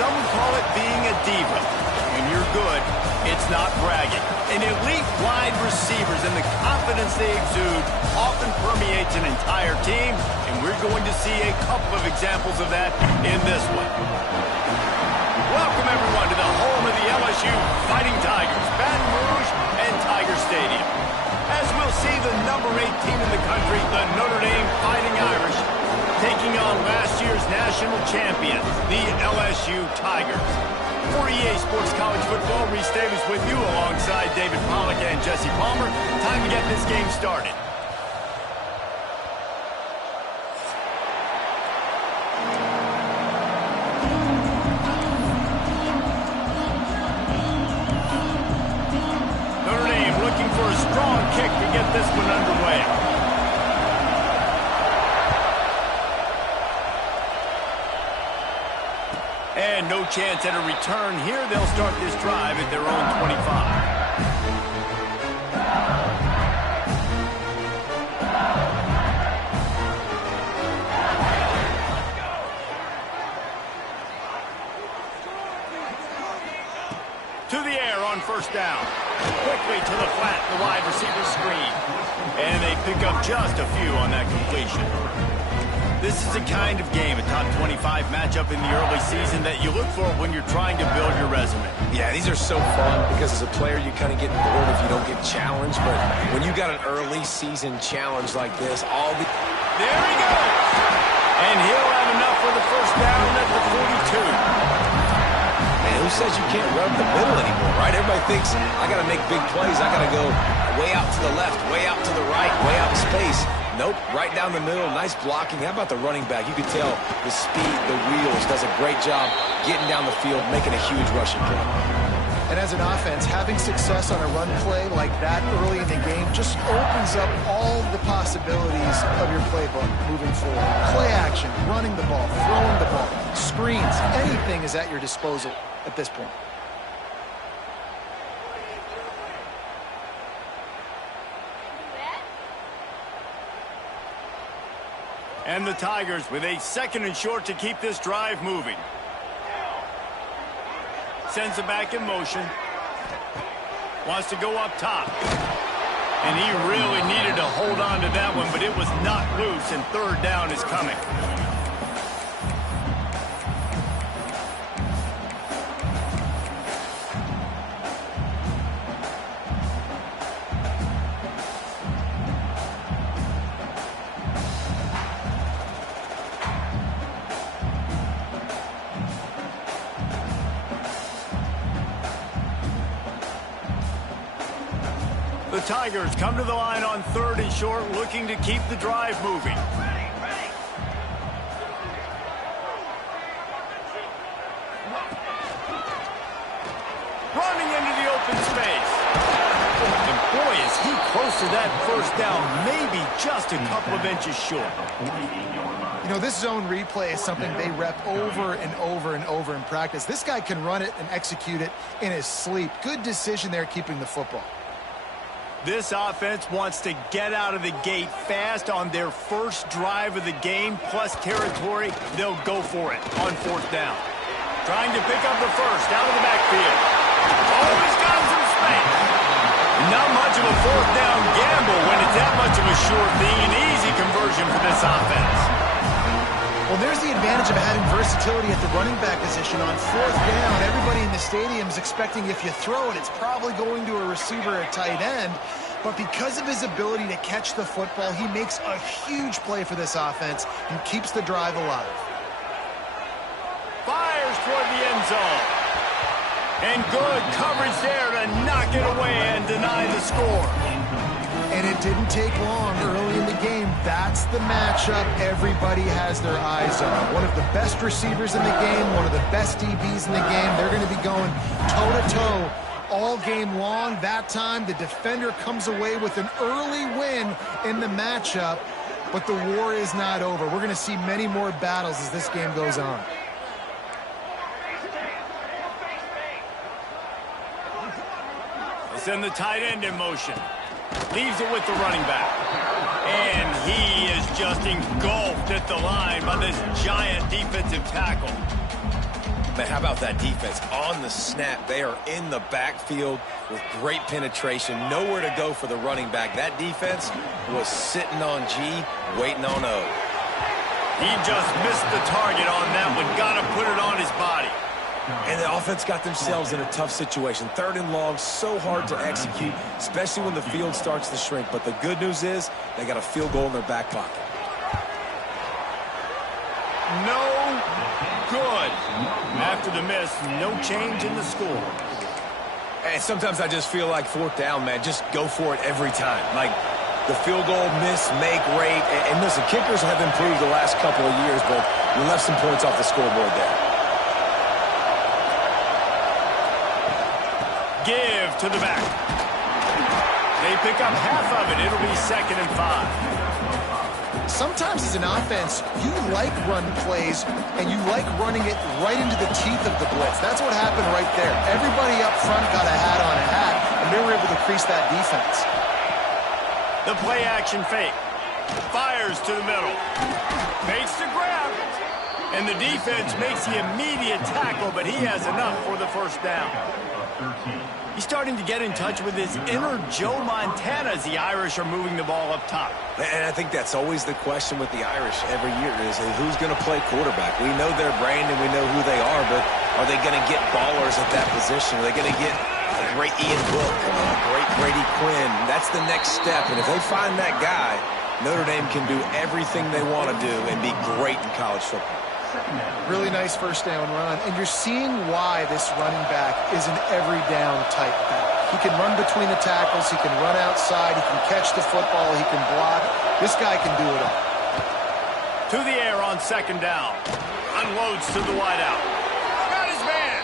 Some would call it being a diva. When you're good, it's not bragging. And elite wide receivers and the confidence they exude often permeates an entire team, and we're going to see a couple of examples of that in this one. Welcome, everyone, to the home of the LSU Fighting Tigers, Baton Rouge and Tiger Stadium. As we'll see the number 8 team in the country, the Notre Dame Fighting Irish, taking on last year's national champions, the LSU Tigers. For EA Sports College Football, Reese Davis with you alongside David Pollack and Jesse Palmer. Time to get this game started. Notre Dame looking for a strong kick to get this one underway. And no chance at a return here. They'll start this drive at their own 25. To the air on first down. Quickly to the flat, the wide receiver screen. And they pick up just a few on that completion. This is the kind of game, a top 25 matchup in the early season that you look for when you're trying to build your resume. Yeah, these are so fun because as a player you kind of get bored if you don't get challenged, but when you got an early season challenge like this, There he goes! And he'll have enough for the first down at the 42. Man, who says you can't run the middle anymore, right? Everybody thinks, I got to make big plays, I got to go way out to the left, way out to the right, way out in space. Nope, right down the middle, nice blocking. How about the running back? You can tell the speed, the wheels, does a great job getting down the field, making a huge rushing play. And as an offense, having success on a run play like that early in the game just opens up all the possibilities of your playbook moving forward. Play action, running the ball, throwing the ball, screens, anything is at your disposal at this point. And the Tigers with a 2nd and short to keep this drive moving. Sends it back in motion. Wants to go up top. And he really needed to hold on to that one, but it was not loose, and third down is coming. The Tigers come to the line on 3rd and short, looking to keep the drive moving. Running into the open space. And boy, is he close to that first down, maybe just a couple of inches short. You know, this zone replay is something they rep over and over and over in practice. This guy can run it and execute it in his sleep. Good decision there keeping the football. This offense wants to get out of the gate fast on their first drive of the game, plus territory. They'll go for it on 4th down. Trying to pick up the first out of the backfield. Oh, he's got some space. Not much of a 4th down gamble when it's that much of a short thing. An easy conversion for this offense. Well, there's the advantage of having versatility at the running back position. On 4th down, everybody in the stadium is expecting if you throw it, it's probably going to a receiver or tight end. But because of his ability to catch the football, he makes a huge play for this offense and keeps the drive alive. Fires toward the end zone. And good coverage there to knock it away and deny the score. And it didn't take long early in the game. That's the matchup everybody has their eyes on. One of the best receivers in the game, one of the best DBs in the game. They're going to be going toe-to-toe all game long. That time, the defender comes away with an early win in the matchup, but the war is not over. We're going to see many more battles as this game goes on. They send the tight end in motion. Leaves it with the running back. And he is just engulfed at the line by this giant defensive tackle. Man, how about that defense? On the snap, they are in the backfield with great penetration. Nowhere to go for the running back. That defense was sitting on G, waiting on O. He just missed the target on that one. Got to put it on his body. And the offense got themselves in a tough situation. 3rd and long, so hard to execute, especially when the field starts to shrink. But the good news is they got a field goal in their back pocket. No good. After the miss, no change in the score. And sometimes I just feel like 4th down, man. Just go for it every time. Like the field goal, miss, make, rate. And listen, kickers have improved the last couple of years, but you left some points off the scoreboard there. Give to the back. They pick up half of it. It'll be 2nd and 5. Sometimes as an offense, you like run plays, and you like running it right into the teeth of the blitz. That's what happened right there. Everybody up front got a hat on a hat, and they were able to crease that defense. The play action fake. Fires to the middle. Fakes the grab. And the defense makes the immediate tackle, but he has enough for the 1st down. He's starting to get in touch with his inner Joe Montana as the Irish are moving the ball up top. And I think that's always the question with the Irish every year is who's going to play quarterback. We know their brand and we know who they are, but are they going to get ballers at that position? Are they going to get a great Ian Book, a great Brady Quinn? That's the next step. And if they find that guy, Notre Dame can do everything they want to do and be great in college football. Really nice 1st down run, and you're seeing why this running back is an every down type back. He can run between the tackles, he can run outside, he can catch the football, he can block. This guy can do it all. To the air on 2nd down. Unloads to the wideout. Got his man.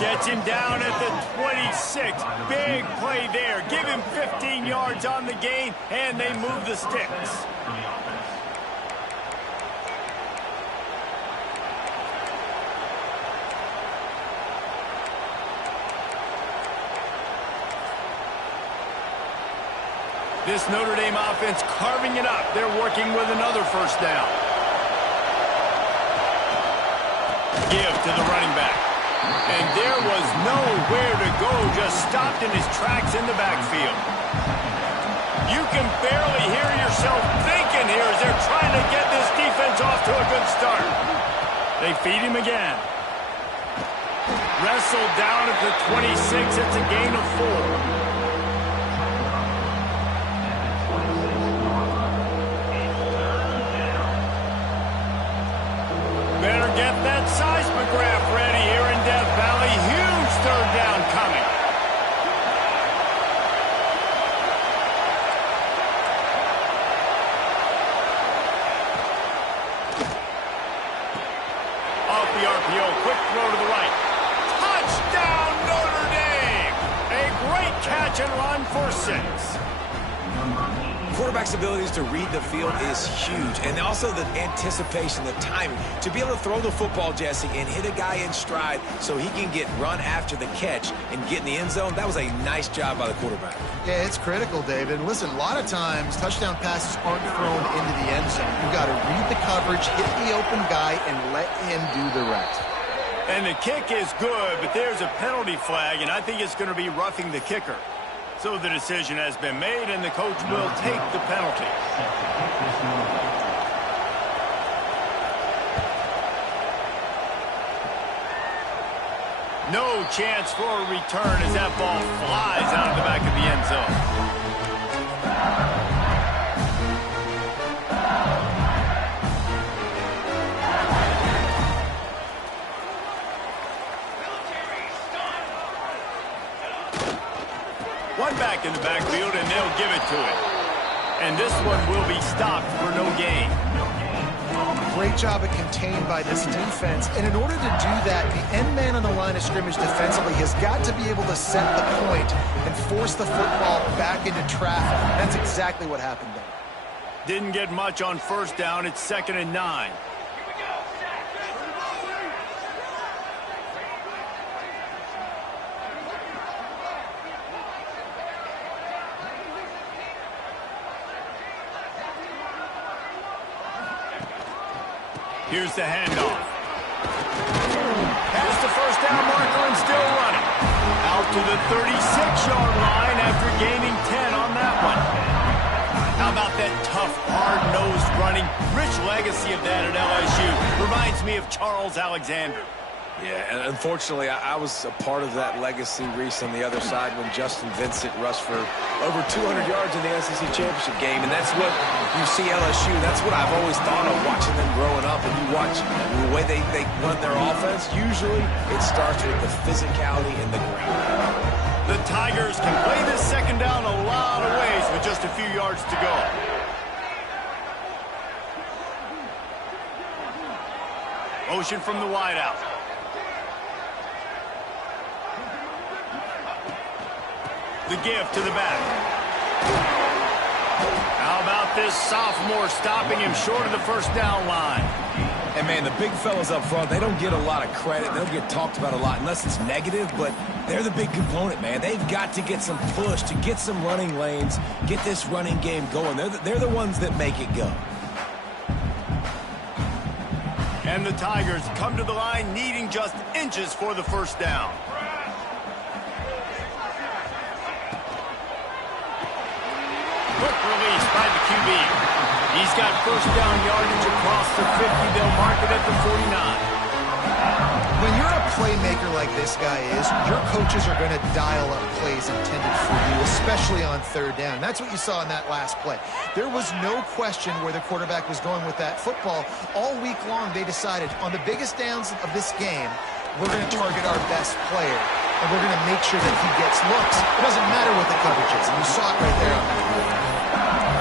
Gets him down at the 26. Big play there. Give him 15 yards on the gain, and they move the sticks. This Notre Dame offense carving it up. They're working with another 1st down. Give to the running back. And there was nowhere to go, just stopped in his tracks in the backfield. You can barely hear yourself thinking here as they're trying to get this defense off to a good start. They feed him again. Wrestled down at the 26. It's a gain of 4. Better get that seismograph ready here in Death Valley. Huge 3rd down coming. Off the RPO, quick throw to the right. Touchdown, Notre Dame! A great catch and run for 6. Quarterback's abilities to read the field is huge, and also the anticipation, the timing. To be able to throw the football, Jesse, and hit a guy in stride so he can get run after the catch and get in the end zone, that was a nice job by the quarterback. Yeah, it's critical, David. And listen, a lot of times, touchdown passes aren't thrown into the end zone. You've got to read the coverage, hit the open guy, and let him do the rest. And the kick is good, but there's a penalty flag, and I think it's going to be roughing the kicker. So the decision has been made, and the coach will take the penalty. No chance for a return as that ball flies out of the back of the end zone. One back in the backfield, and they'll give it to him. And this one will be stopped for no gain. Great job of contained by this defense. And in order to do that, the end man on the line of scrimmage defensively has got to be able to set the point and force the football back into traffic. That's exactly what happened there. Didn't get much on 1st down. It's 2nd and 9. Here's the handoff. It's the first down marker and still running. Out to the 36-yard line after gaining 10 on that one. How about that tough, hard-nosed running? Rich legacy of that at LSU. Reminds me of Charles Alexander. Yeah, and unfortunately, I was a part of that legacy, Reese, on the other side when Justin Vincent rushed for over 200 yards in the SEC championship game. And that's what you see LSU. That's what I've always thought of watching them growing up. And you watch the way they run their offense. Usually, it starts with the physicality in the ground. The Tigers can play this second down a lot of ways with just a few yards to go. Motion from the wideout. The give to the back. How about this sophomore stopping him short of the first down line? And, man, the big fellas up front, they don't get a lot of credit. They don't get talked about a lot unless it's negative, but they're the big component, man. They've got to get some push to get some running lanes, get this running game going. They're the ones that make it go. And the Tigers come to the line needing just inches for the first down. Quick release by the QB. He's got first down yardage across the 50. They'll mark it at the 49. When you're a playmaker like this guy is, your coaches are going to dial up plays intended for you, especially on third down. That's what you saw in that last play. There was no question where the quarterback was going with that football. All week long, they decided on the biggest downs of this game, we're going to target our best player, and we're going to make sure that he gets looks. It doesn't matter what the coverage is, and you saw it right there on that play.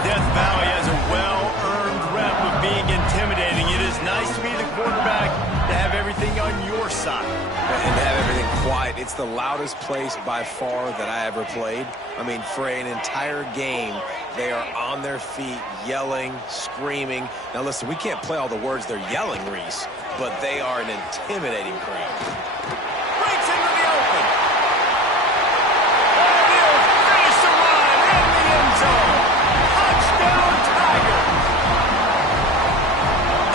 Death Valley has a well-earned rep of being intimidating. It is nice to be the quarterback, to have everything on your side. And to have everything quiet. It's the loudest place by far that I ever played. I mean, for an entire game, they are on their feet, yelling, screaming. Now, listen, we can't play all the words they're yelling, Reese, but they are an intimidating crowd. Breaks into the open. And he'll finish the run in the end zone. Touchdown, Tigers.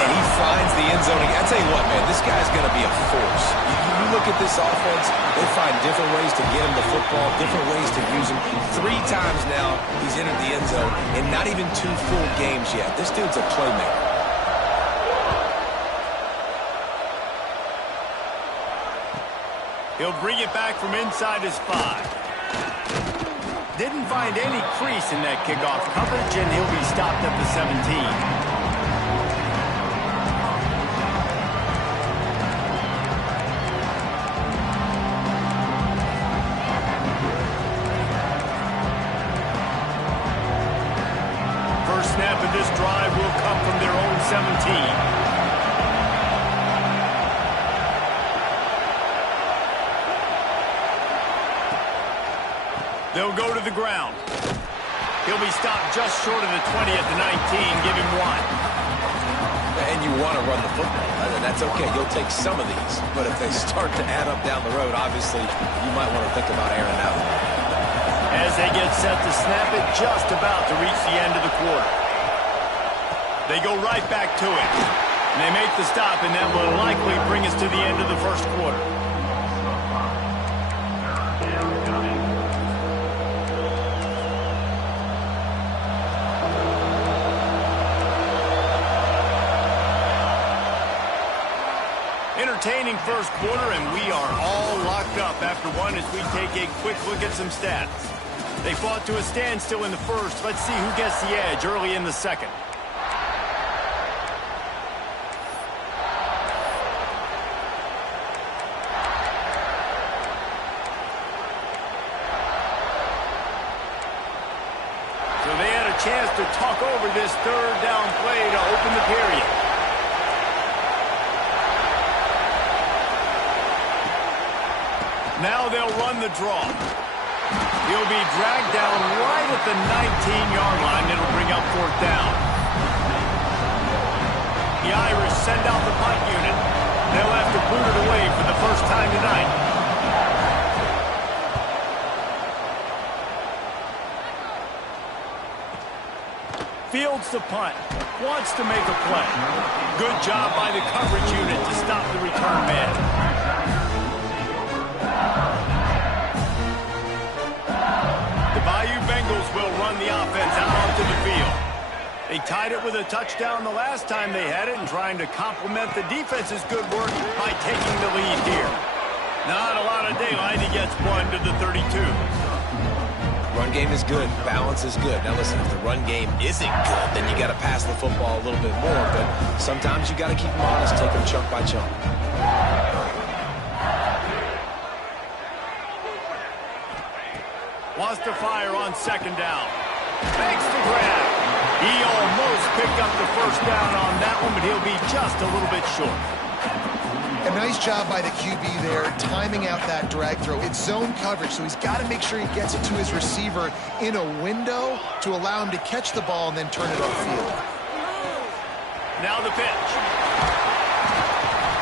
And he finds the end zone. I tell you what, man, this guy's going to be a force. You look at this offense, they find different ways to get him the football, different ways to use him. 3 times now he's entered the end zone, and not even 2 full games yet. This dude's a playmaker. He'll bring it back from inside his 5. Didn't find any crease in that kickoff coverage, and he'll be stopped at the 17. Snap of this drive will come from their own 17. They'll go to the ground. He'll be stopped just short of the 20 at the 19. Give him 1. And you want to run the football. That's okay. You'll take some of these. But if they start to add up down the road, obviously, you might want to think about airing it out. As they get set to snap it, just about to reach the end of the quarter. They go right back to it. And they make the stop, and that will likely bring us to the end of the first quarter. Entertaining first quarter, and we are all locked up after one as we take a quick look at some stats. They fought to a standstill in the first. Let's see who gets the edge early in the second. So they had a chance to talk over this third down play to open the period. Now they'll run the draw. He'll be dragged down right at the 19-yard line. It'll bring up 4th down. The Irish send out the punt unit. They'll have to boot it away for the first time tonight. Fields the punt. Wants to make a play. Good job by the coverage unit to stop the return man. They tied it with a touchdown the last time they had it and trying to complement the defense's good work by taking the lead here. Not a lot of daylight. He gets one to the 32. Run game is good. Balance is good. Now listen, if the run game isn't good, then you got to pass the football a little bit more. But sometimes you got to keep them honest, take them chunk by chunk. Wants to fire on second down. Makes the grab. He almost picked up the first down on that one, but he'll be just a little bit short. A nice job by the QB there, timing out that drag throw. It's zone coverage, so he's got to make sure he gets it to his receiver in a window to allow him to catch the ball and then turn it upfield. Now the pitch.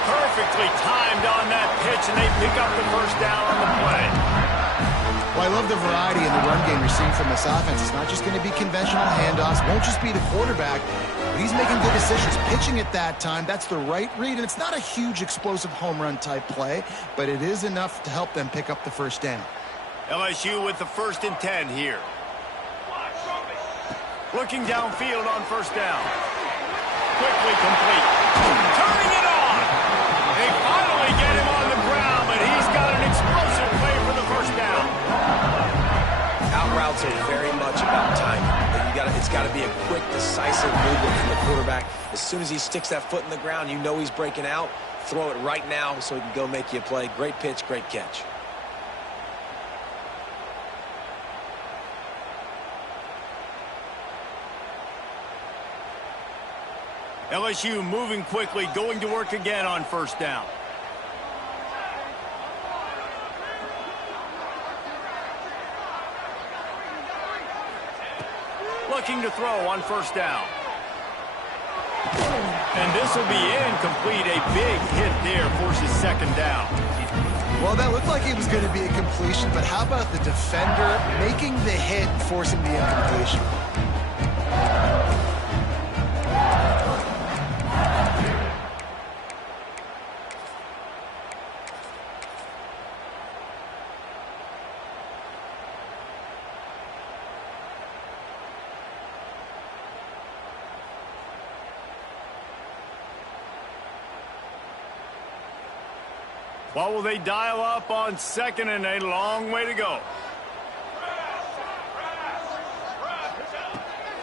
Perfectly timed on that pitch, and they pick up the first down on the play. Well, I love the variety in the run game you're seeing from this offense. It's not just going to be conventional handoffs. Won't just be the quarterback. But he's making good decisions. Pitching at that time, that's the right read. And it's not a huge explosive home run type play, but it is enough to help them pick up the first down. LSU with the 1st and 10 here. Looking downfield on first down. Quickly complete. Turning it on. They finally get him on the ground, but he's got an explosive play for the first down. Out routes are very much about timing. It's got to be a quick, decisive movement from the quarterback. As soon as he sticks that foot in the ground, you know he's breaking out. Throw it right now so he can go make you a play. Great pitch, great catch. LSU moving quickly, going to work again on first down. Looking to throw on first down. And this will be incomplete. A big hit there forces second down. Well, that looked like it was going to be a completion, but how about the defender making the hit and forcing the incompletion? What will they dial up on second and a long way to go?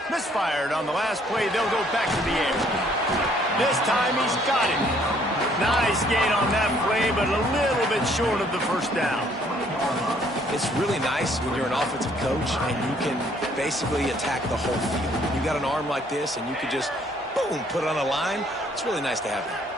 Misfired on the last play. They'll go back to the air. This time he's got it. Nice gain on that play, but a little bit short of the first down. It's really nice when you're an offensive coach and you can basically attack the whole field. You got an arm like this and you can just, boom, put it on a line. It's really nice to have that.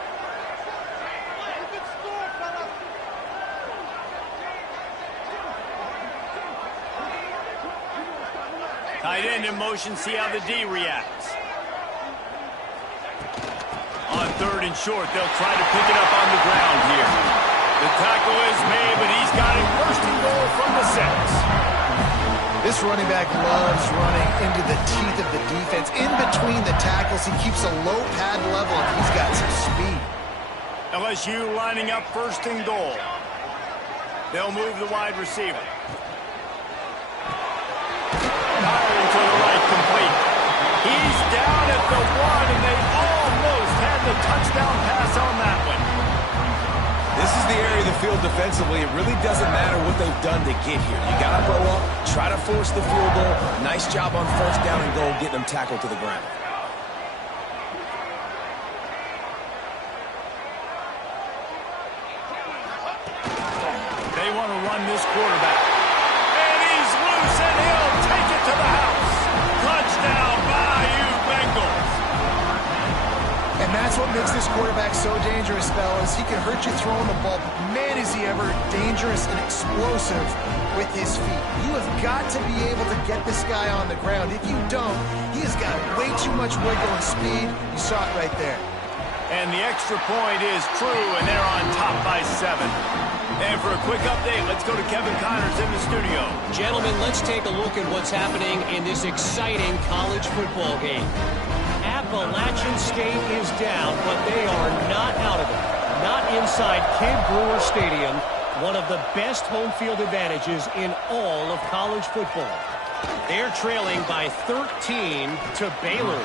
Tight end in motion, see how the D reacts. On third and short, they'll try to pick it up on the ground here. The tackle is made, but he's got it first and goal from the 6. This running back loves running into the teeth of the defense. In between the tackles, he keeps a low pad level, and he's got some speed. LSU lining up first and goal. They'll move the wide receiver. Firing to the right, complete. He's down at the 1, and they almost had the touchdown pass on that one. This is the area of the field defensively. It really doesn't matter what they've done to get here. You got to blow up, try to force the field goal. Nice job on first down and goal, getting them tackled to the ground. They want to run this quarterback. And he's loose, and he'll take it to the house. Touchdown, Bayou Bengals. And that's what makes this quarterback so dangerous, fellas. He can hurt you throwing the ball, but man, is he ever dangerous and explosive with his feet. You have got to be able to get this guy on the ground. If you don't, he has got way too much wiggle and speed. You saw it right there. And the extra point is true, and they're on top by 7. And for a quick update, let's go to Kevin Connors in the studio. Gentlemen, let's take a look at what's happening in this exciting college football game. Appalachian State is down, but they are not out of it. Not inside Kid Brewer Stadium, one of the best home field advantages in all of college football. They're trailing by 13 to Baylor.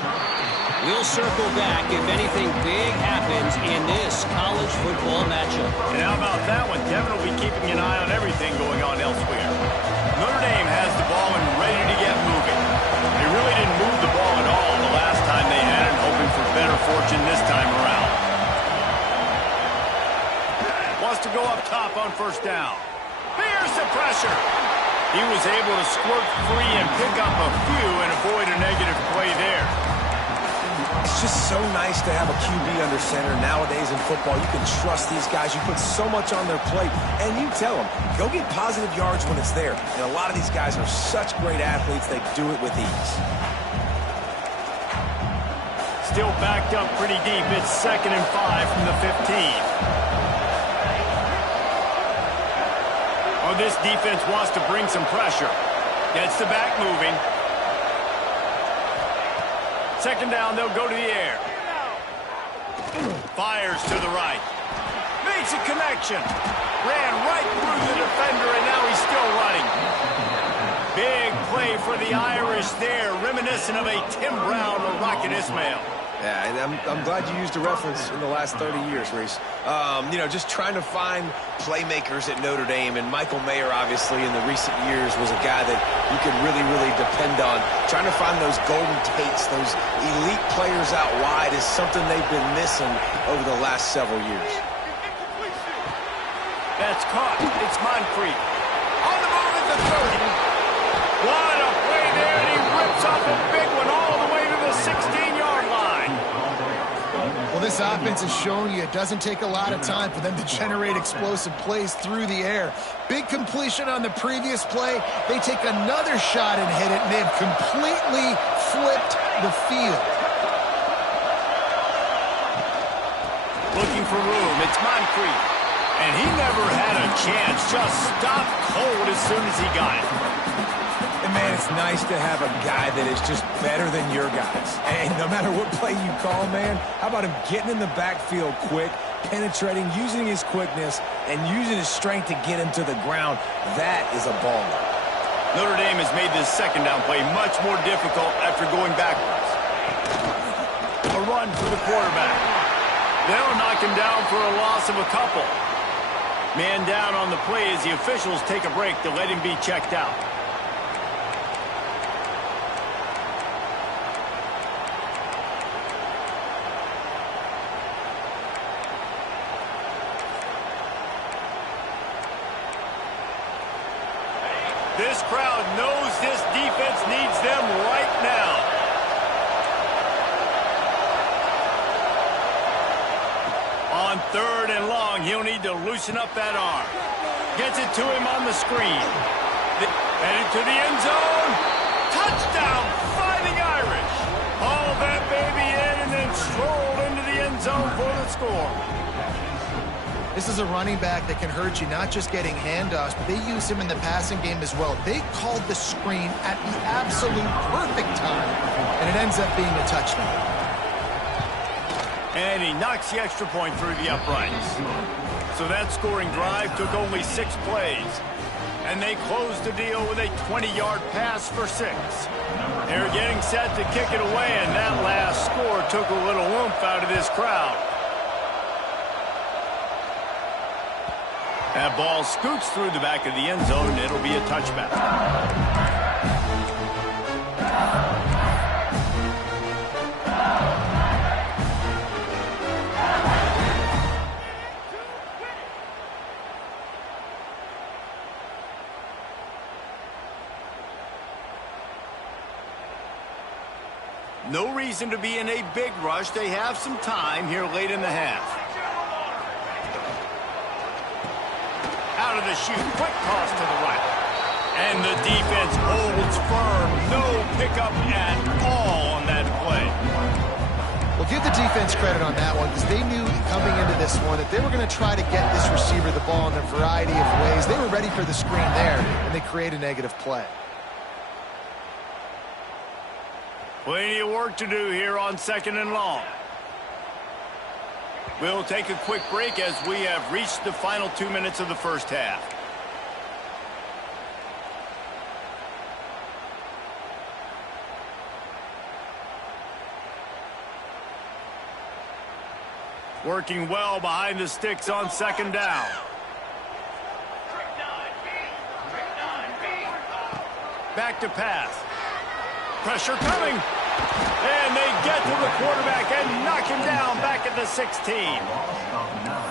We'll circle back if anything big happens in this college football matchup. And how about that one? Devin will be keeping an eye on everything going on elsewhere. Notre Dame has the ball and ready to get moving. They really didn't move the ball at all the last time they had it, hoping for better fortune this time around. Wants to go up top on first down. Here's the pressure. He was able to squirt free and pick up a few and avoid a negative play there. It's just so nice to have a QB under center nowadays in football. You can trust these guys. You put so much on their plate, and you tell them, go get positive yards when it's there. And a lot of these guys are such great athletes, they do it with ease. Still backed up pretty deep. It's 2nd and 5 from the 15. Oh, this defense wants to bring some pressure. Gets the back moving. 2nd down, they'll go to the air. Fires to the right. Makes a connection. Ran right through the defender, and now he's still running. Big play for the Irish there, reminiscent of a Tim Brown or Rocket Ismail. Yeah, and I'm glad you used a reference in the last 30 years, Reese. You know, just trying to find playmakers at Notre Dame, and Michael Mayer, obviously, in the recent years, was a guy that you could really, really depend on. Trying to find those golden Tates, those elite players out wide is something they've been missing over the last several years. That's caught. It's Moncrief. On the move at the 30. What a play there, and he rips off a big one all the way to the 16-yard line. Well, this offense has shown you it doesn't take a lot of time for them to generate explosive plays through the air. Big completion on the previous play. They take another shot and hit it, and they've completely flipped the field. Looking for room. It's Moncrief. And he never had a chance. Just stopped cold as soon as he got it. And, man, it's nice to have a guy that is just better than your guys. And no matter what play you call, man, how about him getting in the backfield quick, penetrating, using his quickness, and using his strength to get him to the ground? That is a baller. Notre Dame has made this 2nd down play much more difficult after going backwards. A run for the quarterback. They'll knock him down for a loss of a couple. Man down on the play as the officials take a break to let him be checked out. This crowd knows this defense needs them right now. On 3rd and long, he'll need to loosen up that arm. Gets it to him on the screen. Headed to the end zone. Touchdown, Fighting Irish. Haul that baby in and then stroll into the end zone for the score. This is a running back that can hurt you, not just getting handoffs, but they use him in the passing game as well. They called the screen at the absolute perfect time, and it ends up being a touchdown. And he knocks the extra point through the uprights. So that scoring drive took only 6 plays. And they closed the deal with a 20-yard pass for 6. They're getting set to kick it away, and that last score took a little oomph out of this crowd. That ball scoots through the back of the end zone. It'll be a touchback. No reason to be in a big rush. They have some time here late in the half. Out of the chute, quick toss to the right. And the defense holds firm. No pickup at all on that play. Well, give the defense credit on that one because they knew coming into this one that they were going to try to get this receiver the ball in a variety of ways. They were ready for the screen there, and they create a negative play. Plenty of work to do here on 2nd and long. We'll take a quick break as we have reached the final 2 minutes of the first half. Working well behind the sticks on second down. Back to pass. Pressure coming. And they get to the quarterback and knock him down back at the 16.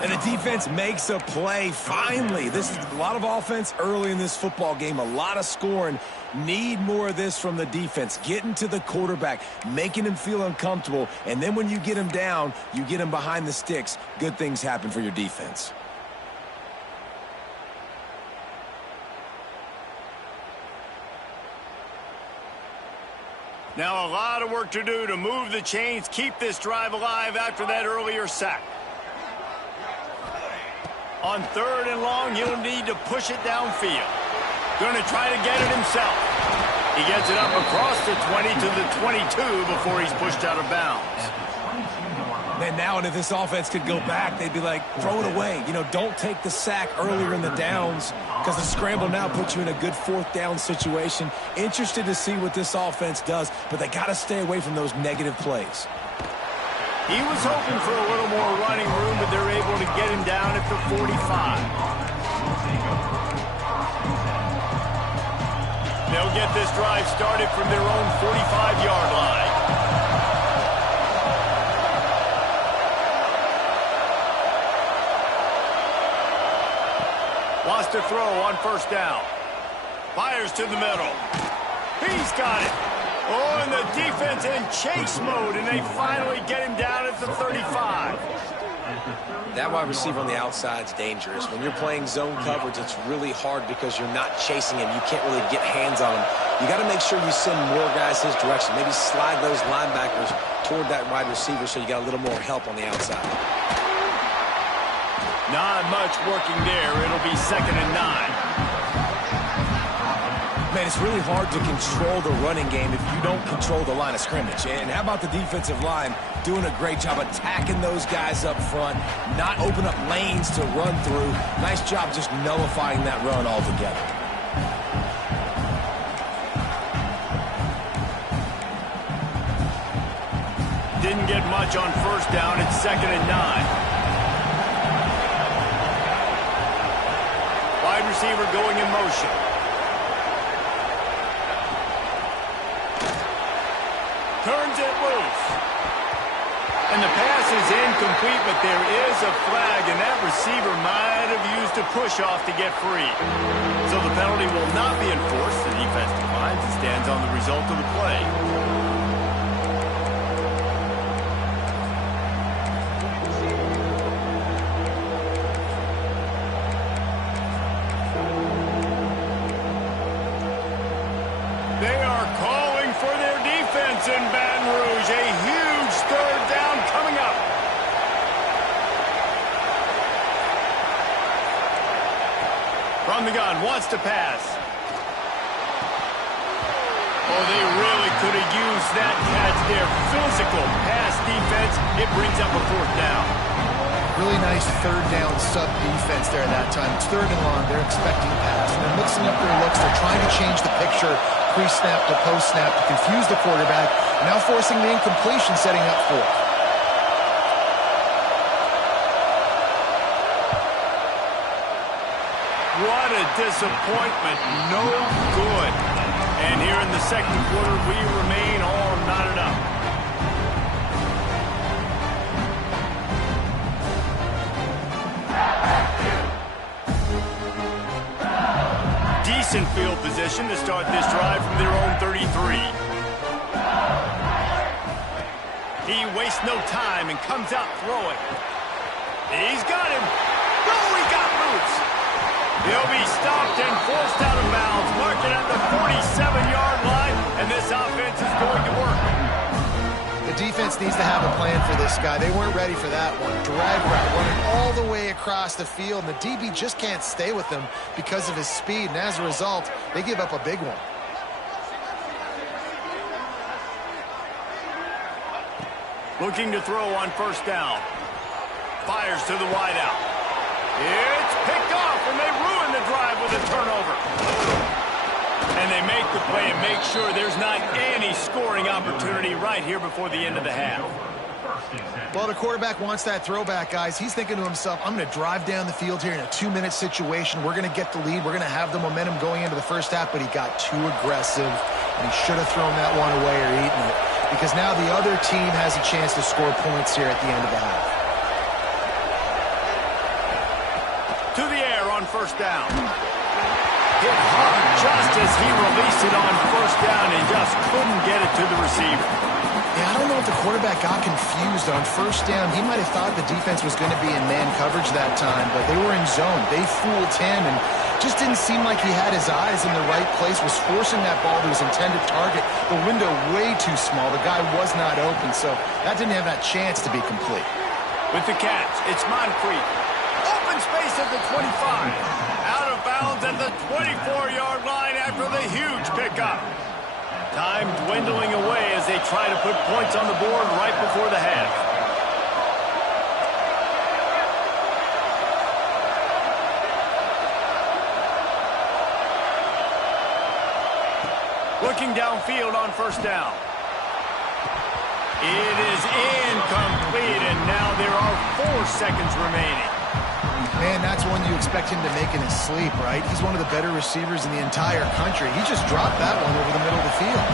And the defense makes a play finally. This is a lot of offense early in this football game, a lot of scoring. Need more of this from the defense. Getting to the quarterback, making him feel uncomfortable, and then when you get him down, you get him behind the sticks. Good things happen for your defense. Now a lot of work to do to move the chains, keep this drive alive after that earlier sack. On 3rd and long, he'll need to push it downfield. Going to try to get it himself. He gets it up across the 20 to the 22 before he's pushed out of bounds. And now if this offense could go back, they'd be like, throw it away. You know, don't take the sack earlier in the downs because the scramble now puts you in a good 4th down situation. Interested to see what this offense does, but they got to stay away from those negative plays. He was hoping for a little more running room, but they're able to get him down at the 45. They'll get this drive started from their own 45-yard line. Wants to throw on 1st down. Fires to the middle. He's got it. Oh, and the defense in chase mode, and they finally get him down at the 35. That wide receiver on the outside is dangerous. When you're playing zone coverage, it's really hard because you're not chasing him. You can't really get hands on him. You got to make sure you send more guys his direction. Maybe slide those linebackers toward that wide receiver so you got a little more help on the outside. Not much working there. It'll be 2nd and 9. Man, it's really hard to control the running game if you don't control the line of scrimmage. And how about the defensive line doing a great job attacking those guys up front, not open up lanes to run through. Nice job just nullifying that run altogether. Didn't get much on 1st down. It's 2nd and 9. Wide receiver going in motion. Turns it loose. And the pass is incomplete, but there is a flag, and that receiver might have used a push-off to get free. So the penalty will not be enforced. The defense declines and stands on the result of the play. In Baton Rouge, a huge 3rd down coming up. From the gun, wants to pass. Oh, they really could have used that catch there. Physical pass defense. It brings up a 4th down. Really nice 3rd down sub defense there at that time. It's 3rd and long. They're expecting pass. They're mixing up their looks. They're trying to change the picture pre-snap to post-snap to confuse the quarterback. Now forcing the incompletion, setting up 4th. What a disappointment. No good. And here in the 2nd quarter, we remain all knotted up. Decent field position to start this drive from their own 33. He wastes no time and comes out throwing. He's got him. Oh, he got loose. He'll be stopped and forced out of bounds, marking at the 47-yard line, and this offense is going to work. The defense needs to have a plan for this guy. They weren't ready for that one. Drag route running all the way across the field, and the DB just can't stay with him because of his speed, and as a result, they give up a big one. Looking to throw on 1st down. Fires to the wideout. It's picked off, and they ruin the drive with a turnover. And they make the play and make sure there's not any scoring opportunity right here before the end of the half. Well, the quarterback wants that throwback, guys. He's thinking to himself, I'm going to drive down the field here in a 2-minute situation. We're going to get the lead. We're going to have the momentum going into the first half, but he got too aggressive, and he should have thrown that one away or eaten it, because now the other team has a chance to score points here at the end of the half. To the air on first down. Hit hard just as he released it on first down and just couldn't get it to the receiver. Yeah, I don't know if the quarterback got confused on first down. He might have thought the defense was going to be in man coverage that time, but they were in zone. They fooled him and just didn't seem like he had his eyes in the right place, was forcing that ball to his intended target. The window way too small. The guy was not open, so that didn't have that chance to be complete. With the catch, it's Moncrief. Open space at the 25. Out of bounds at the 24-yard line after the huge pickup. Time dwindling away as they try to put points on the board right before the half. Looking downfield on first down. It is incomplete, and now there are 4 seconds remaining. Man, that's one you expect him to make in his sleep, right? He's one of the better receivers in the entire country. He just dropped that one over the middle of the field.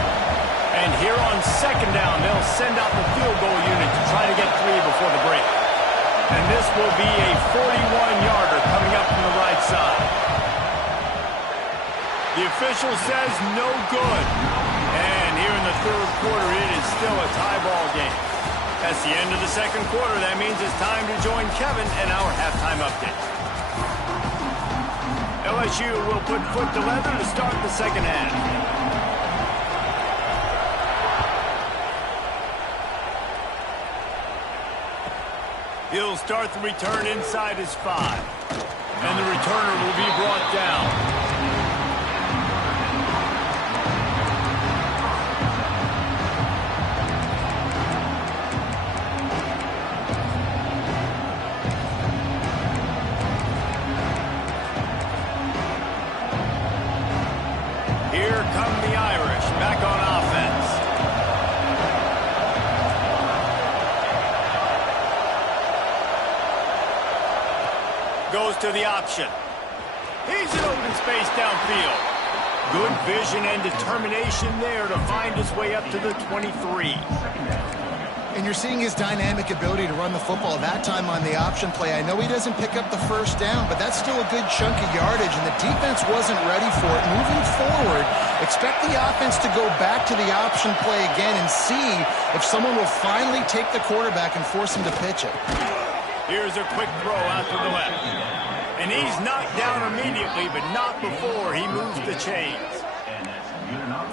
And here on second down, they'll send out the field goal unit to try to get 3 before the break. And this will be a 41-yarder coming up from the right side. The official says no good. And here in the third quarter, it is still a tie ball game. That's the end of the second quarter. That means it's time to join Kevin in our halftime update. LSU will put foot to leather to start the second half. He'll start the return inside his 5. And the returner will be brought down. Here come the Irish back on offense. Goes to the option. He's in open space downfield. Good vision and determination there to find his way up to the 23. And you're seeing his dynamic ability to run the football. That time on the option play, I know he doesn't pick up the first down, but that's still a good chunk of yardage, and the defense wasn't ready for it. Moving forward, expect the offense to go back to the option play again and see if someone will finally take the quarterback and force him to pitch it. Here's a quick throw out to the left. And he's knocked down immediately, but not before he moves the chains.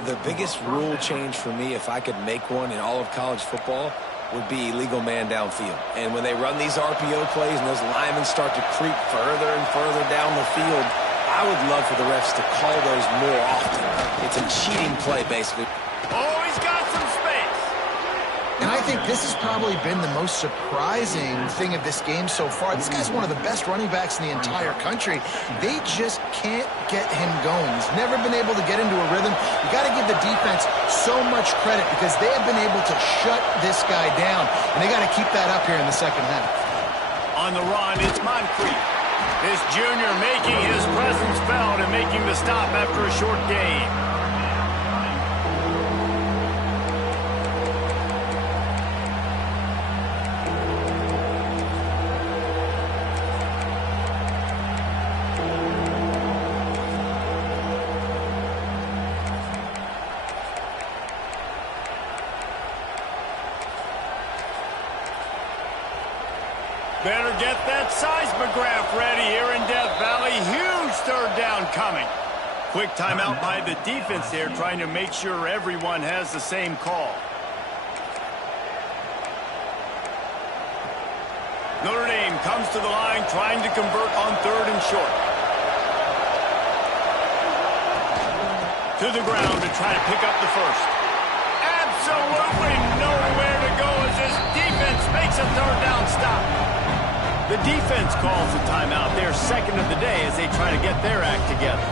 The biggest rule change for me, if I could make one in all of college football, would be illegal man downfield. And when they run these RPO plays and those linemen start to creep further and further down the field, I would love for the refs to call those more often. It's a cheating play, basically. Oh, he's got some space. And I think this has probably been the most surprising thing of this game so far. This guy's one of the best running backs in the entire country. They just can't get him going. He's never been able to get into a rhythm. You got to give the defense so much credit because they have been able to shut this guy down, and they got to keep that up here in the second half. On the run, it's Moncrief. This junior making his presence felt and making the stop after a short gain. Better get that seismograph ready here in Death Valley. Huge third down coming. Quick timeout by the defense there, trying to make sure everyone has the same call. Notre Dame comes to the line, trying to convert on third and short. To the ground to try to pick up the first. Absolutely nowhere to go as this defense makes a third down stop. The defense calls a timeout, their second of the day, as they try to get their act together.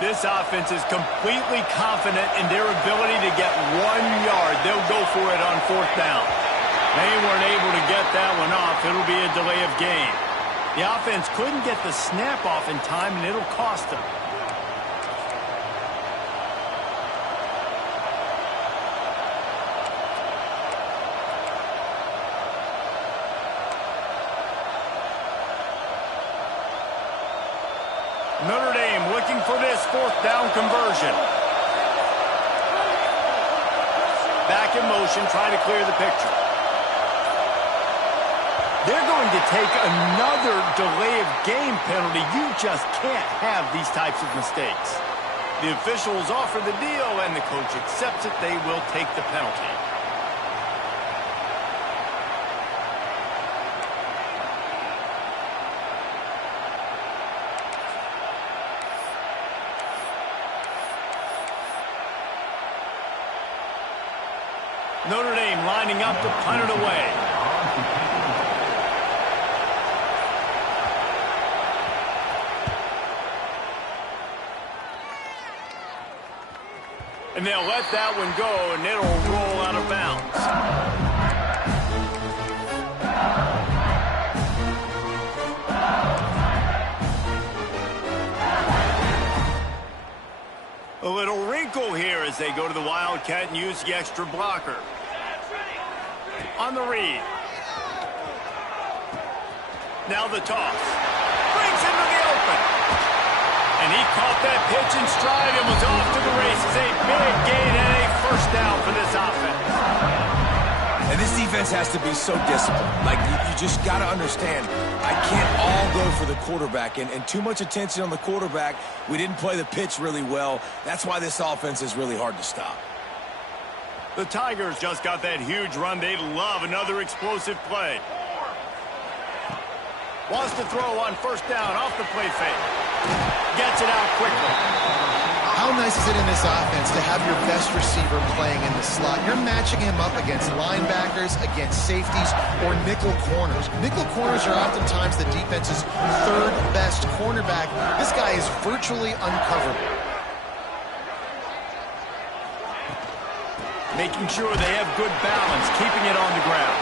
This offense is completely confident in their ability to get 1 yard. They'll go for it on 4th down. They weren't able to get that one off. It'll be a delay of game. The offense couldn't get the snap off in time, and it'll cost them. Notre Dame looking for this 4th down conversion. Back in motion, trying to clear the picture. They're going to take another delay of game penalty. You just can't have these types of mistakes. The officials offer the deal, and the coach accepts it. They will take the penalty. Notre Dame lining up to punt it away. And they'll let that one go, and it'll roll out of bounds. A little wrinkle here as they go to the Wildcat and use the extra blocker. On the read. Now the toss. Brings into the open. And he caught that pitch in stride and was off to the races. A big gain and a 1st down for this offense. And this defense has to be so disciplined. Like, you just got to understand, I can't all go for the quarterback. And too much attention on the quarterback. We didn't play the pitch really well. That's why this offense is really hard to stop. The Tigers just got that huge run. They love another explosive play. Wants to throw on 1st down off the play fake. Gets it out quickly. How nice is it in this offense to have your best receiver playing in the slot? You're matching him up against linebackers, against safeties, or nickel corners. Nickel corners are oftentimes the defense's 3rd best cornerback. This guy is virtually uncoverable. Making sure they have good balance, keeping it on the ground.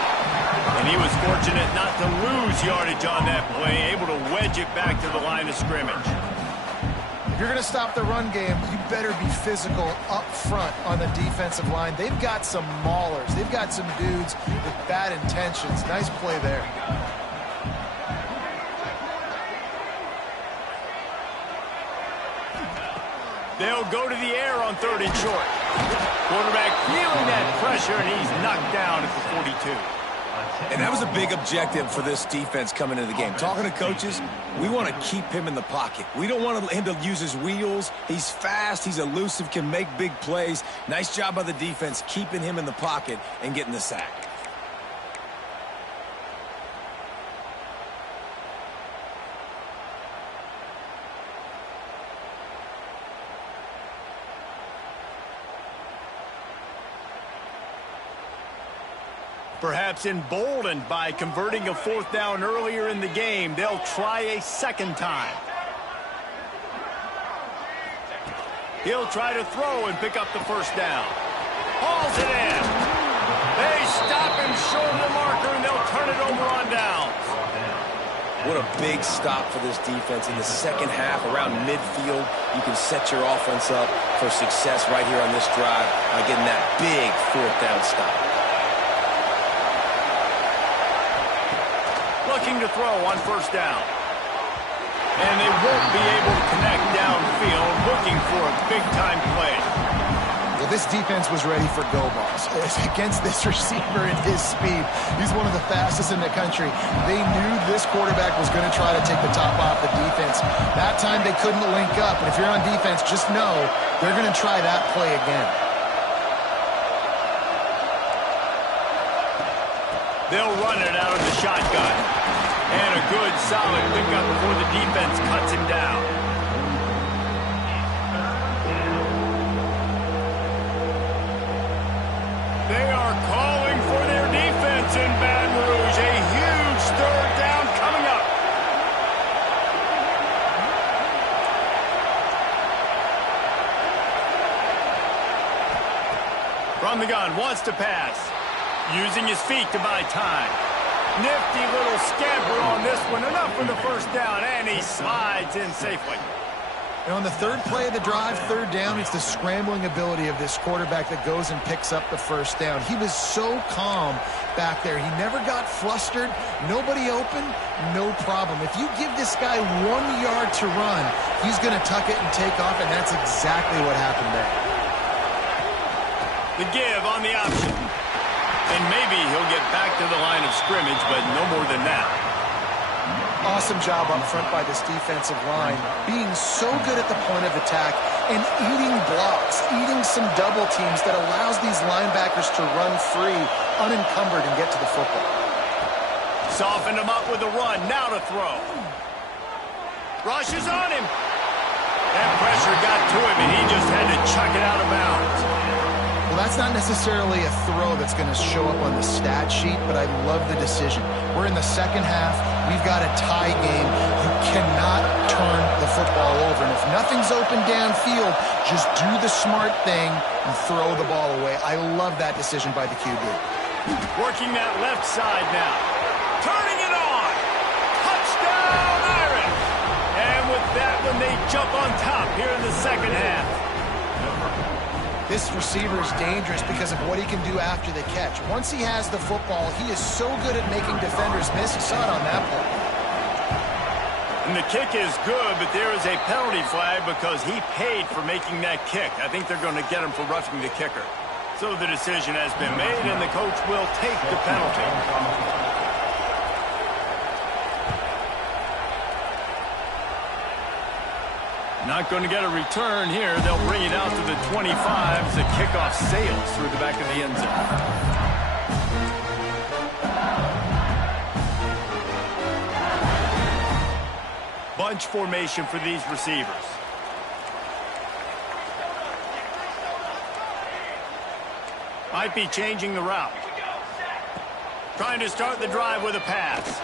And he was fortunate not to lose yardage on that play, able to wedge it back to the line of scrimmage. If you're going to stop the run game, you better be physical up front on the defensive line. They've got some maulers. They've got some dudes with bad intentions. Nice play there. They'll go to the air on 3rd and short. Quarterback feeling that pressure, and he's knocked down at the 42. And that was a big objective for this defense coming into the game. Talking to coaches, we want to keep him in the pocket. We don't want him to use his wheels. He's fast, he's elusive, can make big plays. Nice job by the defense keeping him in the pocket and getting the sack. Perhaps emboldened by converting a 4th down earlier in the game, they'll try a 2nd time. He'll try to throw and pick up the 1st down. Hauls it in. They stop him short of the marker, and they'll turn it over on downs. What a big stop for this defense in the 2nd half. Around midfield, you can set your offense up for success right here on this drive by getting that big 4th down stop. Looking to throw on 1st down. And they won't be able to connect downfield, looking for a big-time play. Well, this defense was ready for go balls. Against this receiver and his speed, he's one of the fastest in the country. They knew this quarterback was going to try to take the top off the defense. That time they couldn't link up, and if you're on defense, just know they're going to try that play again. They'll run it out of the shotgun. And a good, solid pickup before the defense cuts him down. They are calling for their defense in Baton Rouge. A huge 3rd down coming up. From the gun, wants to pass. Using his feet to buy time. Nifty little scamper on this one. Enough for the first down, and he slides in safely. And on the third play of the drive, third down, it's the scrambling ability of this quarterback that goes and picks up the first down. He was so calm back there. He never got flustered. Nobody open, no problem. If you give this guy 1 yard to run, he's going to tuck it and take off, and that's exactly what happened there. The give on the option. And maybe he'll get back to the line of scrimmage, but no more than that. Awesome job up front by this defensive line, being so good at the point of attack and eating blocks, eating some double teams that allows these linebackers to run free, unencumbered, and get to the football. Softened him up with a run, now to throw. Rushes on him. That pressure got to him, and he just had to chuck it out of bounds. Well, that's not necessarily a throw that's going to show up on the stat sheet, but I love the decision. We're in the second half. We've got a tie game. You cannot turn the football over. And if nothing's open downfield, just do the smart thing and throw the ball away. I love that decision by the QB. Working that left side now. Turning it on. Touchdown, Irish. And with that one, they jump on top here in the second half. This receiver is dangerous because of what he can do after the catch. Once he has the football, he is so good at making defenders miss. You saw it on that play. And the kick is good, but there is a penalty flag because he paid for making that kick. I think they're going to get him for roughing the kicker. So the decision has been made, and the coach will take the penalty. Not going to get a return here. They'll bring it out to the 25 as the kickoff sails through the back of the end zone. Bunch formation for these receivers. Might be changing the route. Trying to start the drive with a pass.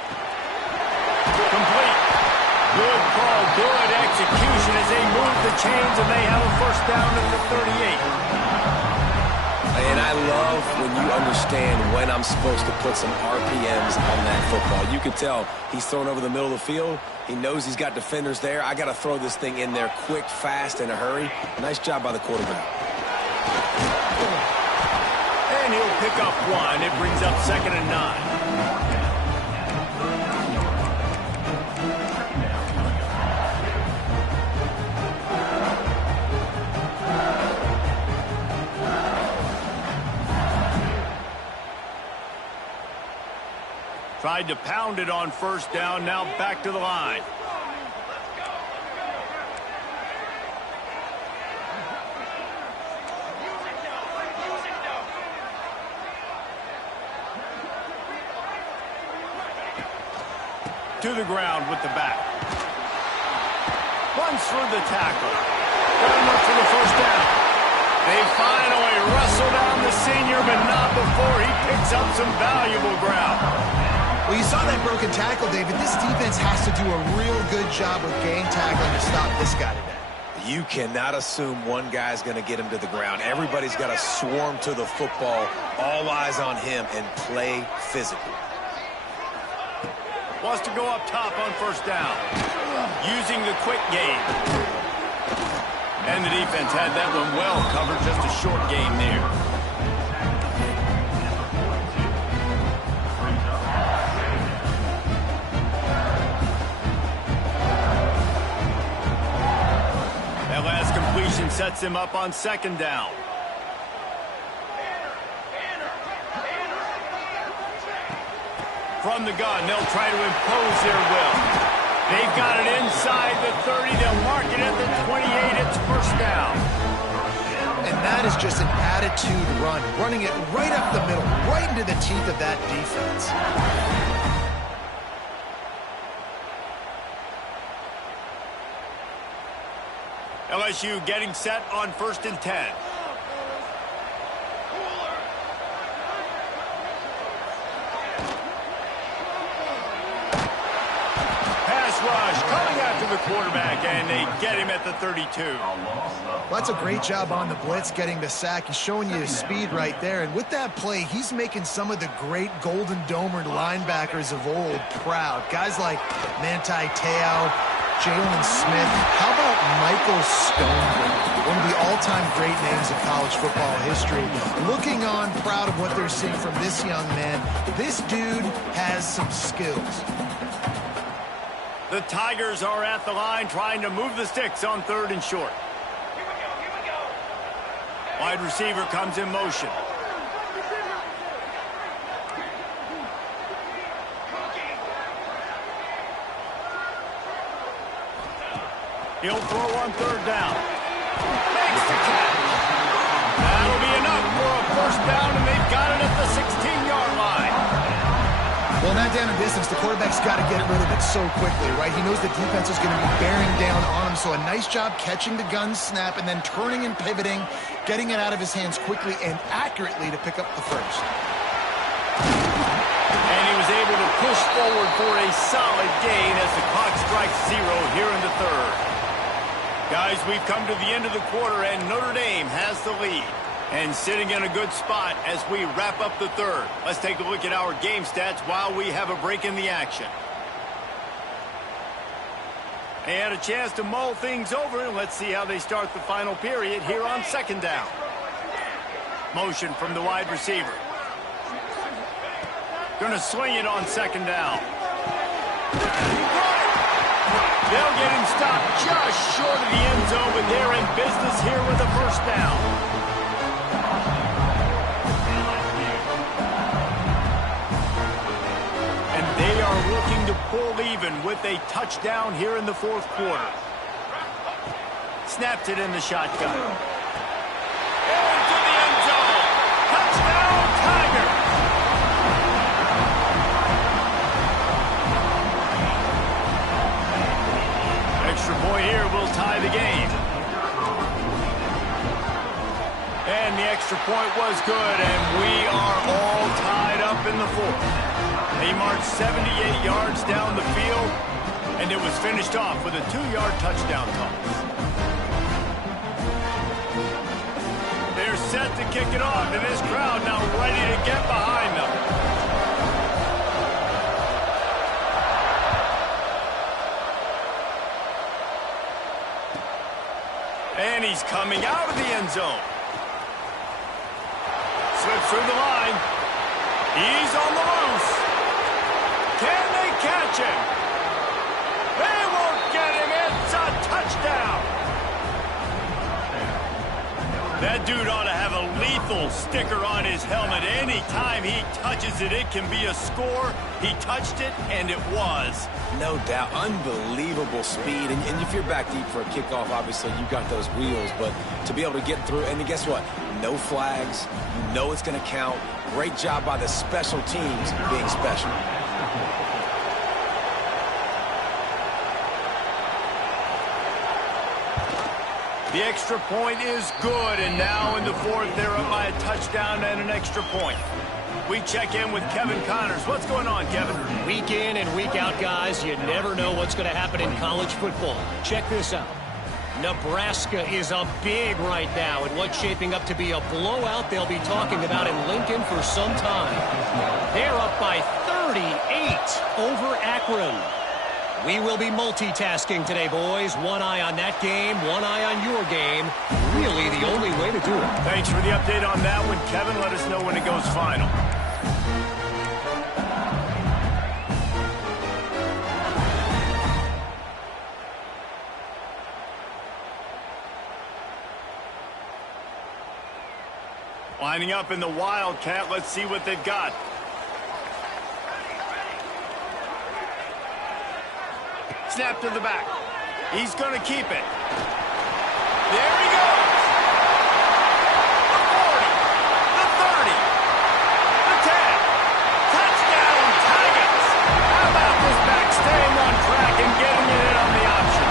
Complete. Good call, good execution as they move the chains, and they have a first down at the 38. And I love when you understand when I'm supposed to put some RPMs on that football. You can tell he's thrown over the middle of the field. He knows he's got defenders there. I got to throw this thing in there quick, fast, in a hurry. Nice job by the quarterback. And he'll pick up one. It brings up 2nd and 9. Tried to pound it on first down, now back to the line. To the ground with the back. Runs through the tackle. Good enough for the first down. They finally wrestle down the senior, but not before he picks up some valuable ground. Well, you saw that broken tackle, David. This defense has to do a real good job with gang tackling to stop this guy today. You cannot assume one guy's going to get him to the ground. Everybody's got to swarm to the football, all eyes on him, and play physically. Wants to go up top on first down. Using the quick game. And the defense had that one well covered. Just a short game there. That last completion sets him up on 2nd down. From the gun, they'll try to impose their will. They've got it inside the 30. They'll mark it at the 28. It's first down. And that is just an attitude run, running it right up the middle, right into the teeth of that defense. LSU getting set on 1st and 10. Pass rush coming after the quarterback, and they get him at the 32. Well, that's a great job on the blitz, getting the sack. He's showing you his speed right there. And with that play, he's making some of the great Golden Domer linebackers of old proud. Guys like Manti Te'o, Jalen Smith. How about Michael Stonebridge, one of the all-time great names of college football history? Looking on, proud of what they're seeing from this young man. This dude has some skills. The Tigers are at the line trying to move the sticks on 3rd and short. Wide receiver comes in motion. He'll throw on 3rd down. Makes the catch. That'll be enough for a 1st down, and they've got it at the 16-yard line. Well, in that down and distance, the quarterback's got to get rid of it so quickly, right? He knows the defense is going to be bearing down on him, so a nice job catching the gun snap and then turning and pivoting, getting it out of his hands quickly and accurately to pick up the 1st. And he was able to push forward for a solid gain as the clock strikes 0 here in the 3rd. Guys, we've come to the end of the quarter, and Notre Dame has the lead. And sitting in a good spot as we wrap up the 3rd. Let's take a look at our game stats while we have a break in the action. They had a chance to mull things over. Let's see how they start the final period here on 2nd down. Motion from the wide receiver. Gonna swing it on 2nd down. They'll get him stopped just short of the end zone, but they're in business here with a 1st down. They are looking to pull even with a touchdown here in the 4th quarter. Snapped it in the shotgun. Into the end zone. Touchdown, Tigers! Extra point here will tie the game. And the extra point was good, and we are all tied up in the 4th. They marched 78 yards down the field, and it was finished off with a 2-yard touchdown toss. They're set to kick it off, and this crowd now ready to get behind them. And he's coming out of the end zone. Slips through the line. He's on the loose. Can they catch him? They won't get him. It's a touchdown. That dude ought to have a lethal sticker on his helmet. Anytime he touches it, it can be a score. He touched it, and it was. No doubt. Unbelievable speed. And if you're back deep for a kickoff, obviously you got those wheels. But to be able to get through, and guess what? No flags. You know it's going to count. Great job by the special teams being special. The extra point is good, and now in the 4th, they're up by a touchdown and an extra point. We check in with Kevin Connors. What's going on, Kevin? Week in and week out, guys, you never know what's going to happen in college football. Check this out. Nebraska is up big right now in what's shaping up to be a blowout they'll be talking about in Lincoln for some time. They're up by 38 over Akron. We will be multitasking today, boys. One eye on that game, one eye on your game. Really the only way to do it. Thanks for the update on that one, Kevin. Let us know when it goes final. Lining up in the Wildcat. Let's see what they've got. Snap to the back. He's going to keep it. There he goes. The 40. The 30. The 10. Touchdown, Tigers. How about this back staying on track and getting it in on the option?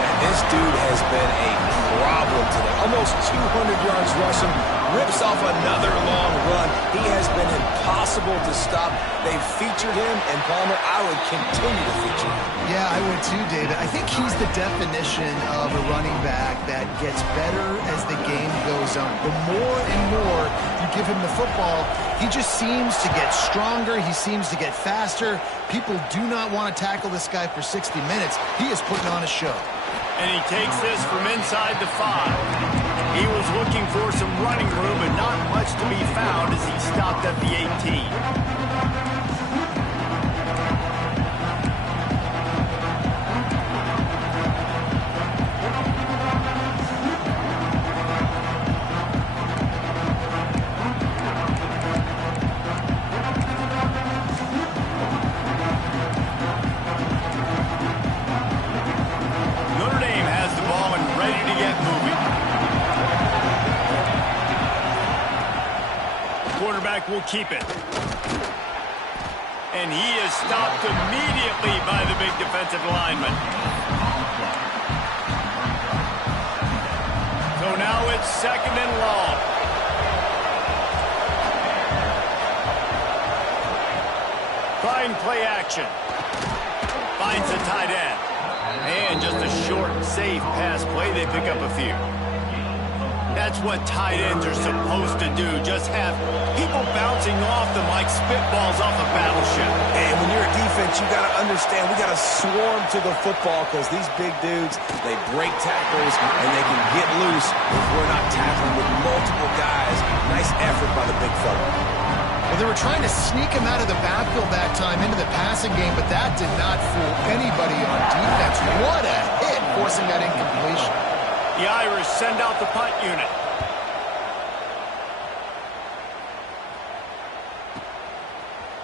And this dude has been a problem today. Almost 200 yards rushing. Rips off another long run. He has been impossible to stop. They've featured him, and Palmer, I would continue to feature him. Yeah, I would too, David. I think he's the definition of a running back that gets better as the game goes on. The more and more you give him the football, he just seems to get stronger. He seems to get faster. People do not want to tackle this guy for 60 minutes. He is putting on a show. And he takes this from inside the 5. He was looking for some running room, but not much to be found as he stopped at the 18. Will keep it. And he is stopped immediately by the big defensive lineman. So now it's 2nd and long. Trying play action. Finds the tight end. And just a short, safe pass play. They pick up a few. That's what tight ends are supposed to do. Just have people bouncing off them like spitballs off a battleship. And when you're a defense, you got to understand, we got to swarm to the football because these big dudes, they break tackles and they can get loose if we're not tackling with multiple guys. Nice effort by the big fella. Well, they were trying to sneak him out of the backfield that time into the passing game, but that did not fool anybody on defense. What a hit, forcing that incompletion. The Irish send out the punt unit.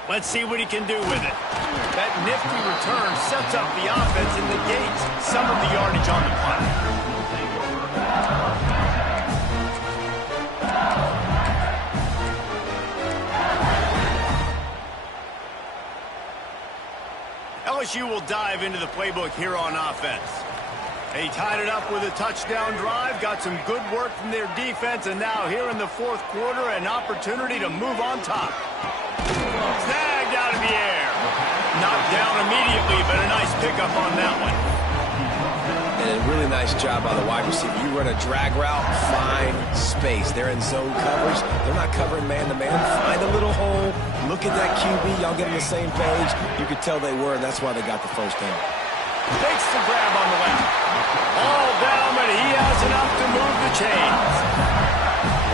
Let's see what he can do with it. That nifty return sets up the offense and negates some of the yardage on the punt. LSU will dive into the playbook here on offense. They tied it up with a touchdown drive, got some good work from their defense, and now here in the 4th quarter, an opportunity to move on top. Snagged out of the air. Knocked down immediately, but a nice pickup on that one. And a really nice job by the wide receiver. You run a drag route, find space. They're in zone coverage. They're not covering man-to-man. Find a little hole. Look at that QB. Y'all get on the same page. You could tell they were, and that's why they got the first down. Takes the grab on the left. All down, but he has enough to move the chains.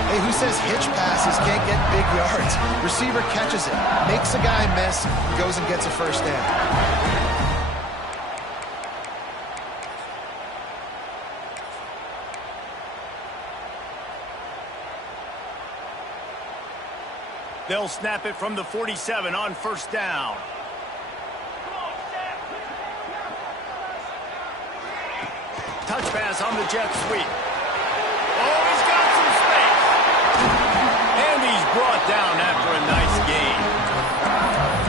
Hey, who says hitch passes can't get big yards? Receiver catches it, makes a guy miss, goes and gets a first down. They'll snap it from the 47 on first down. Touch pass on the jet sweep. Oh, he's got some space. And he's brought down after a nice gain.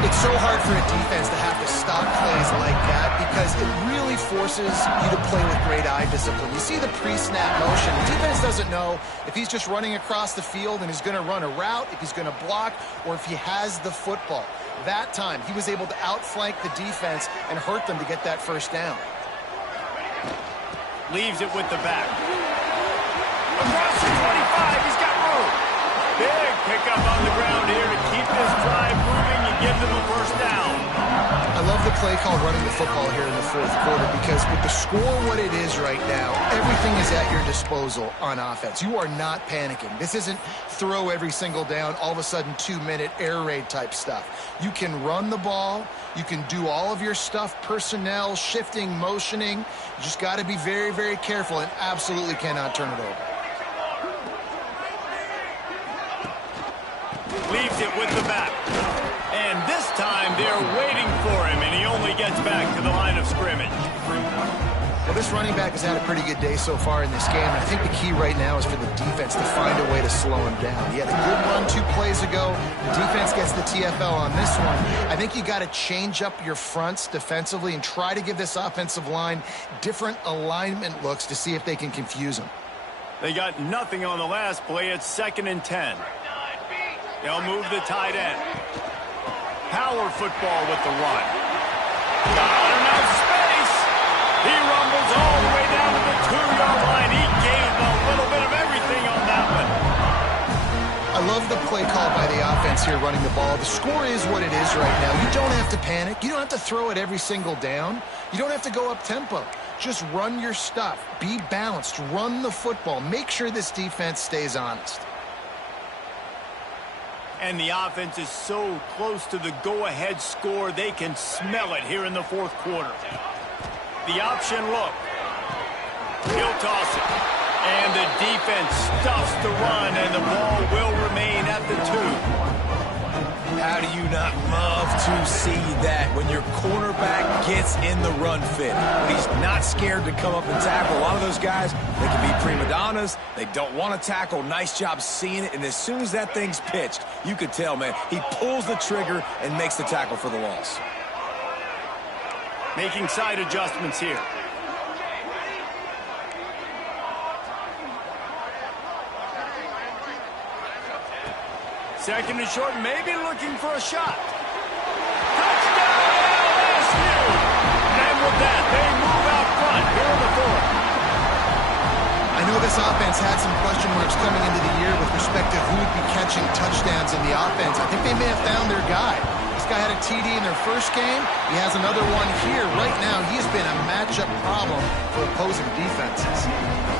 It's so hard for a defense to have to stop plays like that because it really forces you to play with great eye discipline. You see the pre-snap motion. The defense doesn't know if he's just running across the field and he's going to run a route, if he's going to block, or if he has the football. That time, he was able to outflank the defense and hurt them to get that first down. Leaves it with the back. Across the 25, he's got room. Big pickup on the ground here to keep this drive moving and give them a first down. I love the play call running the football here in the 4th quarter because with the score what it is right now, everything is at your disposal on offense. You are not panicking. This isn't throw every single down, all of a sudden 2-minute air raid type stuff. You can run the ball. You can do all of your stuff, personnel, shifting, motioning. You just got to be very, very careful and absolutely cannot turn it over. Leaves it with the back. And this time they're waiting for him, and he only gets back to the line of scrimmage. Well, this running back has had a pretty good day so far in this game, and I think the key right now is for the defense to find a way to slow him down. He had a good run 2 plays ago. The defense gets the TFL on this one. I think you got to change up your fronts defensively and try to give this offensive line different alignment looks to see if they can confuse him. They got nothing on the last play. It's 2nd and 10. They'll move the tight end. Power football with the run. Got enough space. He rumbles all the way down to the 2-yard line. He gave a little bit of everything on that one. I love the play call by the offense here running the ball. The score is what it is right now. You don't have to panic. You don't have to throw it every single down. You don't have to go up tempo. Just run your stuff. Be balanced. Run the football. Make sure this defense stays honest. And the offense is so close to the go-ahead score, they can smell it here in the 4th quarter. The option look. He'll toss it. And the defense stuffs the run, and the ball will remain at the 2. How do you not love to see that when your cornerback gets in the run fit? When he's not scared to come up and tackle. A lot of those guys, they can be prima donnas. They don't want to tackle. Nice job seeing it. And as soon as that thing's pitched, you could tell, man, he pulls the trigger and makes the tackle for the loss. Making side adjustments here. Second and short, maybe looking for a shot. Touchdown, LSU! And with that, they move out front here in the 4th. I know this offense had some question marks coming into the year with respect to who would be catching touchdowns in the offense. I think they may have found their guy. This guy had a TD in their first game. He has another one here. Right now, he's been a matchup problem for opposing defenses.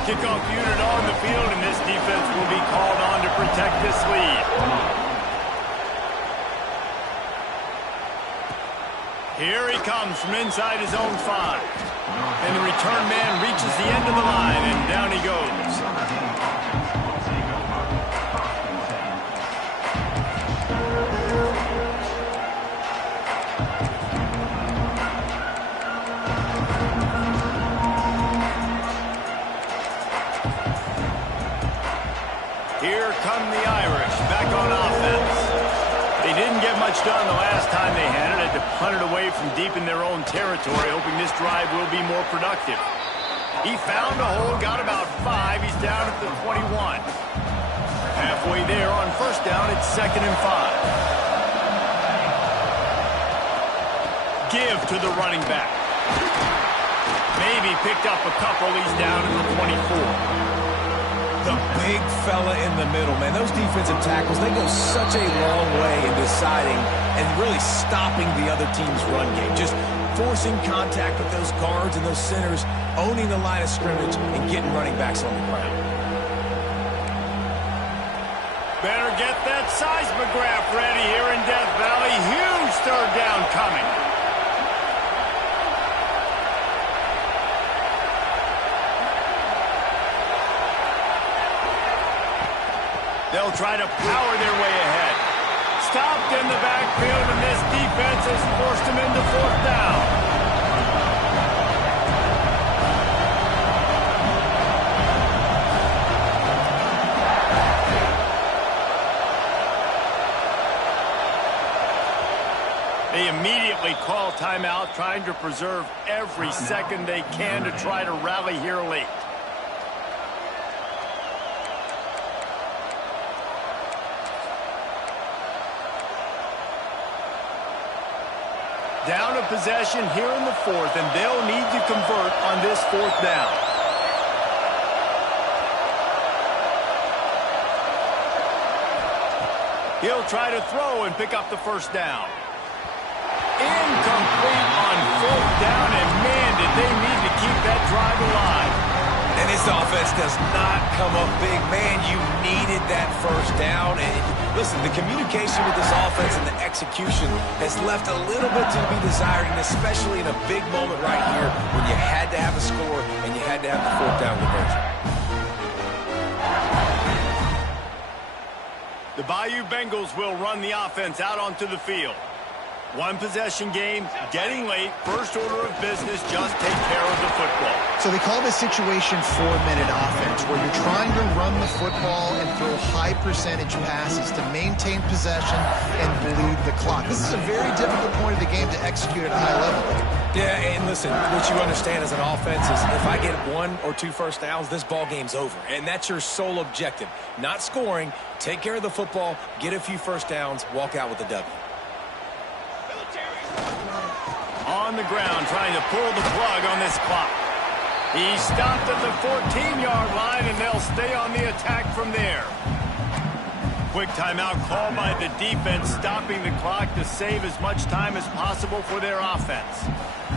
Kickoff unit on the field, and this defense will be called on to protect this lead. Here he comes from inside his own 5. And the return man reaches the end of the line, and down he goes. Here come the Irish back on offense. They didn't get much done the last time they had it. Had to punt it away from deep in their own territory, hoping this drive will be more productive. He found a hole, got about 5. He's down at the 21. Halfway there on first down, it's 2nd and 5. Give to the running back. Maybe picked up a couple. He's down at the 24. The big fella in the middle, man. Those defensive tackles, they go such a long way in deciding and really stopping the other team's run game. Just forcing contact with those guards and those centers, owning the line of scrimmage, and getting running backs on the ground. Better get that seismograph ready here in Death Valley. Huge 3rd down coming. They'll try to power their way ahead. Stopped in the backfield, and this defense has forced them into 4th down. They immediately call timeout, trying to preserve every second they can to try to rally here late. Down a possession here in the 4th, and they'll need to convert on this 4th down. He'll try to throw and pick up the first down. Incomplete on 4th down, and man, did they need to keep that drive alive. And this offense does not come up big. Man, you needed that first down. And listen, the communication with this offense and the execution has left a little bit to be desired, and especially in a big moment right here when you had to have a score and you had to have the 4th down conversion. The Bayou Bengals will run the offense out onto the field. One possession game, getting late, first order of business, just take care of the football. So they call this situation 4-minute offense, where you're trying to run the football and throw high percentage passes to maintain possession and bleed the clock. This is a very difficult point of the game to execute at a high level. Yeah, and listen, what you understand as an offense is if I get 1 or 2 first downs, this ball game's over. And that's your sole objective. Not scoring, take care of the football, get a few first downs, walk out with a W. On the ground, trying to pull the plug on this clock. He stopped at the 14-yard line, and they'll stay on the attack from there. Quick timeout called by the defense, stopping the clock to save as much time as possible for their offense.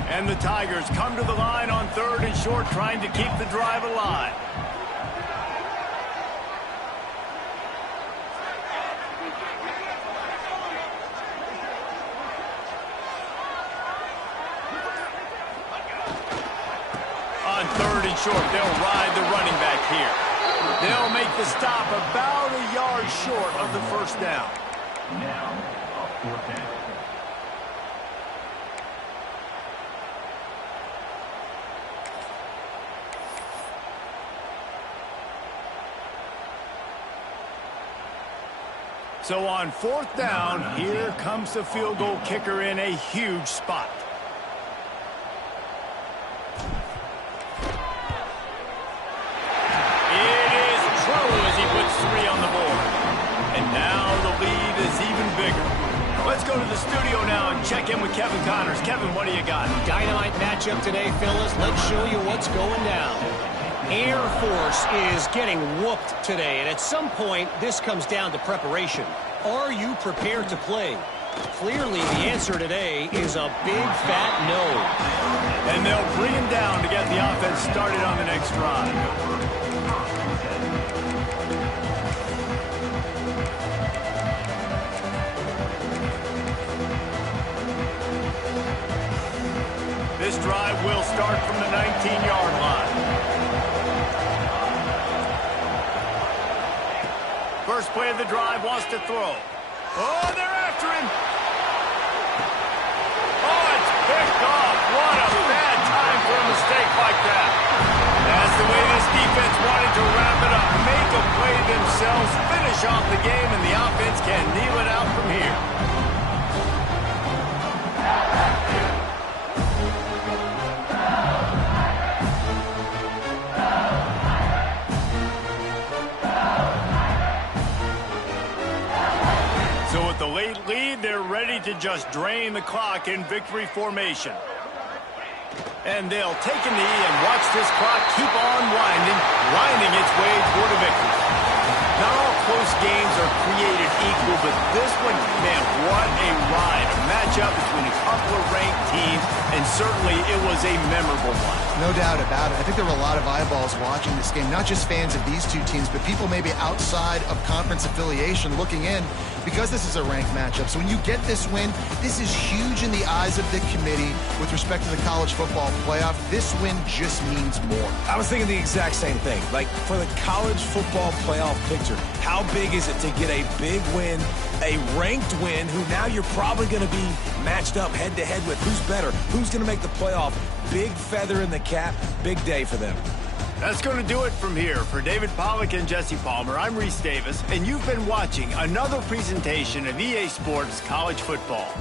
And the Tigers come to the line on 3rd and short, trying to keep the drive alive. On 3rd and short, they'll ride the running back here. They'll make the stop about a yard short of the first down. Now, a 4th down. So on 4th down, here comes the field goal kicker in a huge spot. Let's go to the studio now and check in with Kevin Connors. Kevin, what do you got? Dynamite matchup today, fellas. Let's show you what's going down. Air Force is getting whooped today, and at some point, this comes down to preparation. Are you prepared to play? Clearly, the answer today is a big, fat no. And they'll bring him down to get the offense started on the next drive. This drive will start from the 19-yard line. First play of the drive, wants to throw. Oh, they're after him. Oh, it's picked off. What a bad time for a mistake like that. That's the way this defense wanted to wrap it up. Make a play themselves, finish off the game, and the offense can kneel it out from here. So with the late lead, they're ready to just drain the clock in victory formation. And they'll take a knee and watch this clock keep on winding its way toward a victory. Not all close games are created equal, but this one, man, what a ride. A matchup between a couple of ranked teams, and certainly it was a memorable one. No doubt about it. I think there were a lot of eyeballs watching this game, not just fans of these two teams, but people maybe outside of conference affiliation looking in because this is a ranked matchup. So when you get this win, this is huge in the eyes of the committee with respect to the college football playoff. This win just means more. I was thinking the exact same thing. Like, for the college football playoff picture, how big is it to get a big win, a ranked win, who now you're probably going to be matched up head-to-head with who's better, who's going to make the playoff. Big feather in the cap, big day for them. That's going to do it from here. For David Pollack and Jesse Palmer, I'm Reese Davis, and you've been watching another presentation of EA Sports College Football.